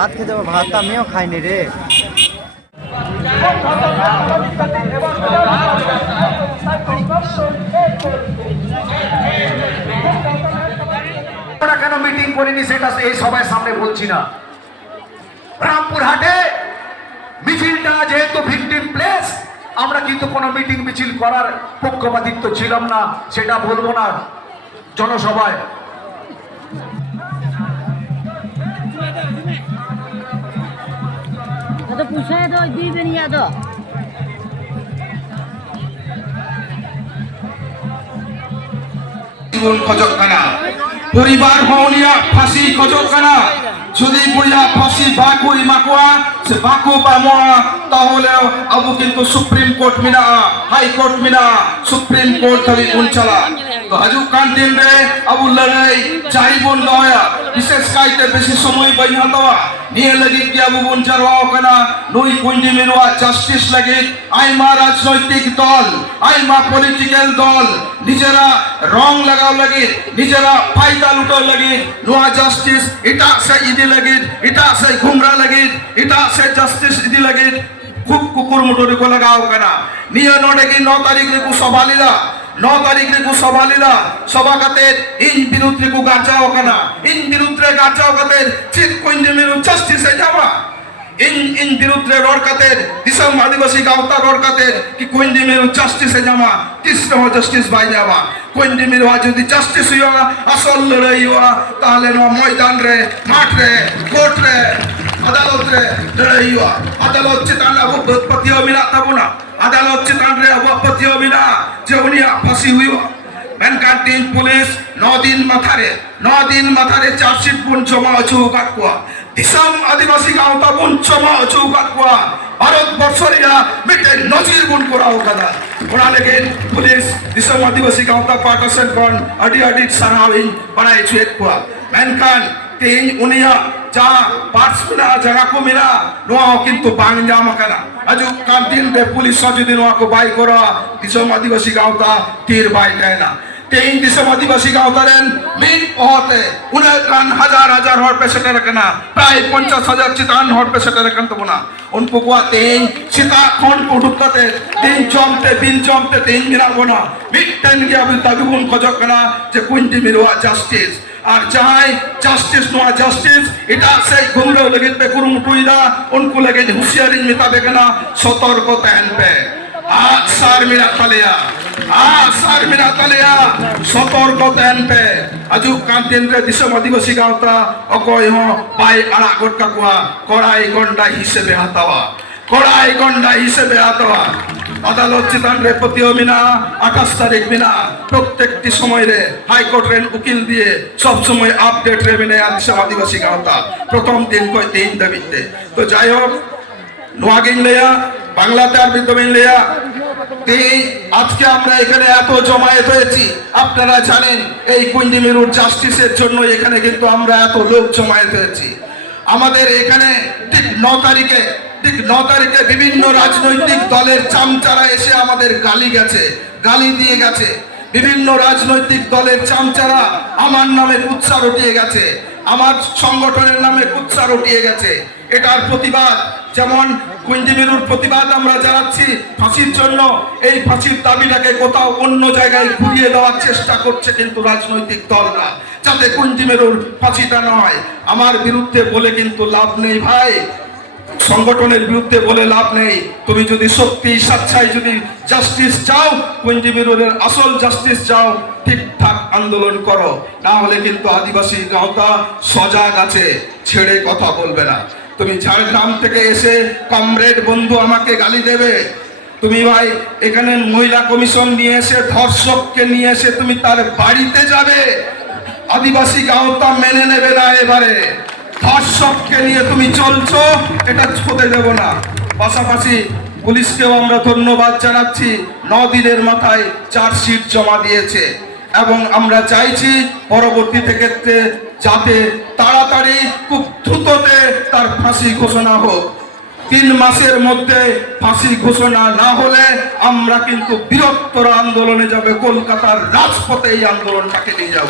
ভাত খেতে যাবো, ভাত তো আমিও খাইনি রে। কেন মিটিং করিনি সেটা এই সবার সামনে বলছি না। রামপুরহাটে মিছিলটা যেহেতু ভিকটিম প্লেস, আমরা কিন্তু কোনো মিটিং মিছিল করার পক্ষপাতিত্ব ছিলাম না, সেটা বলবো না জনসভায়। পরিবার হওয়া ফাঁসি খোঁজক কানা, যদি বুড়িয়া ফাঁসি বাকুই মাকুয়া সে বাকু বামোয়া, তাহলে আবু কিন্তু সুপ্রিম কোর্ট মিনা হাই কোর্ট মিনা সুপ্রিম কোর্ট ধরি উনচালা। তো হাজুক কান দিন রে আবু লড়াই চাইবন লয়া বিশেষ কাইতে বেশি সময় বাই হাতাওয়া নিয়ে লাগি কি আবু বন চারওয়াও কানা নই কুইন্ডি মেরুয়া জাস্টিস লাগি আইমা রাজনৈতিক দল আইমা পলিটিক্যাল দল নিজেরা রং লাগাও লাগি নিজেরা ফায়দা লুটাও লাগি নোয়া জাস্টিস এটা সে ইদি লাগি এটা সে ঘুমরা লাগি এটা সে জাস্টিস ইদি লাগি খুব কুকুর মুটরি को लगाओ कना निया नोडे की 9 तारीख को सवालिला 9 तारीख को सवालिला सभा खातिर इन विरुद्ध को गाचाओ कना इन विरुद्ध गाचाओ खातिर चित कोइंदे मेरु जस्टिस है जावा इन विरुद्ध रोड खातिर दिसम आदिवासी गावता रोड खातिर कि कोइंदे मेरु जस्टिस है जावा तिसरो जस्टिस बाय जावा कोइंदे मेरु যদি জাস্টিস হইয়া আসল লড়াই হইয়া তাহলে নো ময়দান রে মাঠ রে কোর্ট রে আদালত রে লড়াই হইয়া আদালত চেতান আবু পতিও মিলা তাবুনা আদালত চেতান রে আবু পতিও মিলা যে উনিয়া ফাঁসি হইয়া মেনকান টিম পুলিশ 9 দিন মাথারে চার্জশিট বুন জমা চৌকাত কোয়া দিসাম আদিবাসী গাঁওতা বুন জমা চৌকাত কোয়া ভারতবর্ষরিয়া মিটে নজির বুন করাও কাদা ওরা লেগে পুলিশ দিসাম আদিবাসী গাঁওতা পার্টিশন কোন আডি সারাউইন বানাই ছুয়েত কোয়া মেনকান তিন উনিয়া যা পার্টস মিলা জায়গা কো মিলা নোয়া কিন্তু বাং জামা কানা আজু কান দিন রে পুলিশ যদি নোয়া কো বাই করা দিসাম আদিবাসী গাঁওতা তীর বাই দেয় না तीन दिसम आदिवासी गाँवतारेन मिन पहते उन्हें कान हजार हॉट पे सेटर रखना प्राय 50,000 चितान हॉट पे सेटर रखन तो बुना उनको को तीन चिता कौन को ढुकते तीन चौमते बिन चौमते तीन मिला बुना मिट्टन गया भी तभी उन खोजो करना जे कुंडी मिलवा जस्टिस और चाहे जस्टिस नो जस्टिस इटा से घुमरो लगे पे कुरुम टुइदा उनको लगे होशियारी मिता बेगना सतर्क तहन पे आसार मिला तलिया सतर्क तहन पे अजू कांतिन रे दिसम आदिवासी गाँवता अकय हो पाई आड़ा गोटका कुआ कड़ाई गंडा हिसेबे हातावा আদালত চেতান রে পতিও মিনা 28 তারিখ মিনা প্রত্যেকটি সময় রে হাইকোর্ট রে উকিল দিয়ে সব সময় আপডেট রে মিনে দিসম আদিবাসী গাঁওতা প্রথম দিন কয় 3 দাবিতে তো যাই হোক নোয়াগিন লিয়া বাংলাতে আর বিদ্যমান লিয়া এই আজকে আমরা এখানে এত জমায়েত হয়েছি আপনারা জানেন এই কুইন্ডি মেরুর জাস্টিসের জন্য এখানে কিন্তু আমরা এত লোক জমায়েত হয়েছি আমাদের এখানে ঠিক 9 তারিখে বিভিন্ন রাজনৈতিক দলের চামচারা এসে আমাদের গালি দিয়ে গেছে বিভিন্ন রাজনৈতিক দলের চামচারা আমার নামে কুৎসা রটিয়ে গেছে আমার সংগঠনের নামে কুৎসা রটিয়ে গেছে এটার প্রতিবাদ যেমন কুইন্ডি মেরুর প্রতিবাদ আমরা জানাচ্ছি ফাঁসির জন্য এই ফাঁসির দাবিটাকে কোথাও অন্য জায়গায় ঘুরিয়ে দেওয়ার চেষ্টা করছে কিন্তু রাজনৈতিক দলরা যাতে কুইন্ডি মেরুর ফাঁসিটা না হয় আমার বিরুদ্ধে বলে কিন্তু লাভ নেই ভাই সংগঠনের বিরুদ্ধে বলে লাভ নেই তুমি যদি সত্যি স্বেচ্ছায় যদি জাস্টিস চাও কুইন্ডি মেরুর আসল জাস্টিস চাও ঠিকঠাক আন্দোলন করো না হলে কিন্তু আদিবাসী গাঁওতা সজাগ আছে ছেড়ে কথা বলবে না তুমি ঝাড়গ্রাম থেকে এসে কমরেড বন্ধু আমাকে গালি দেবে তুমি ভাই এখানে মহিলা কমিশন নিয়ে এসে ধর্ষককে নিয়ে এসে তুমি তার বাড়িতে যাবে আদিবাসী গাঁওতা মেনে নেবে না এবারে ধর্ষককে নিয়ে তুমি চলছো এটা হতে দেব না পাশাপাশি পুলিশকেও আমরা ধন্যবাদ জানাচ্ছি 9 দিনের মাথায় চার্জশিট জমা দিয়েছে এবং আমরা চাইছি পরবর্তী ক্ষেত্রে যাতে তাড়াতাড়ি খুব দ্রুততে তার ফাঁসি ঘোষণা হোক 3 মাসের মধ্যে ফাঁসি ঘোষণা না হলে আমরা কিন্তু বৃহত্তর আন্দোলনে যাবে কলকাতার রাজপথে এই আন্দোলনটাকে নিয়ে যাব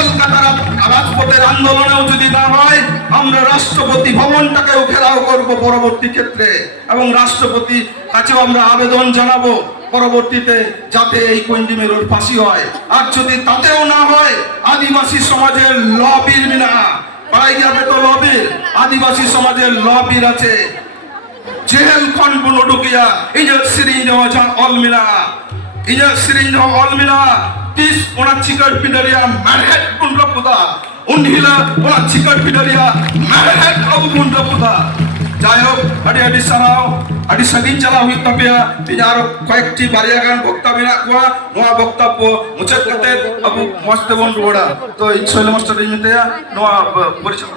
কলকাতার রাজপথের আন্দোলনেও যদি না হয়, আমরা রাষ্ট্রপতি ভবনটাকেও ঘেরাও করব পরবর্তী ক্ষেত্রে, এবং রাষ্ট্রপতি কাছেও আমরা আবেদন জানাবো পরবর্তীতে যাতে এই কন্ডিমেরুর ফাঁসি হয়। আর যদি তাতেও না হয়, আদিবাসী সমাজের লবির মিনা পাড়াই যাবে তো লবির, আদিবাসী সমাজের লবির আছে জেল খন বনডুকিয়া ইজত সিরিঞ্জ হওয়া অলমিনা ইজত syringe অলমিনা tis ona chikar pidaria marhet pundra puda unhila ona chikar pidaria marhet abu pundra puda যাই হোক আদি আদি সারাও আদি সাদিন চালা হুই তাপিয়া তিনার কয়েকটি বারিয়াগান বক্তা মেনা কোয়া নোয়া বক্তব্য মুচাত কাতে আবু মস্তেবন রোড়া তো এই ছয়লে মাস্টার ইমিতেয়া নোয়া পরিচয়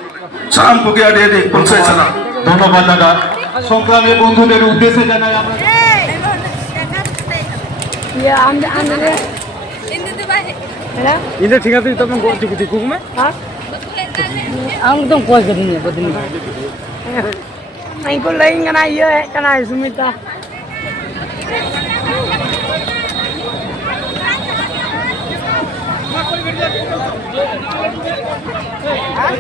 সালাম কোকে আদি আদি পৌঁছাই সালাম। ধন্যবাদ দাদা। সংগ্রামী বন্ধুদের উদ্দেশ্যে জানাই আমরা Ini tinggal tu kita menggok cukup me. Ang tuh kuat jadi ni, betul ni. Aku lain kan ayah, kan ayah Sumita. Hah?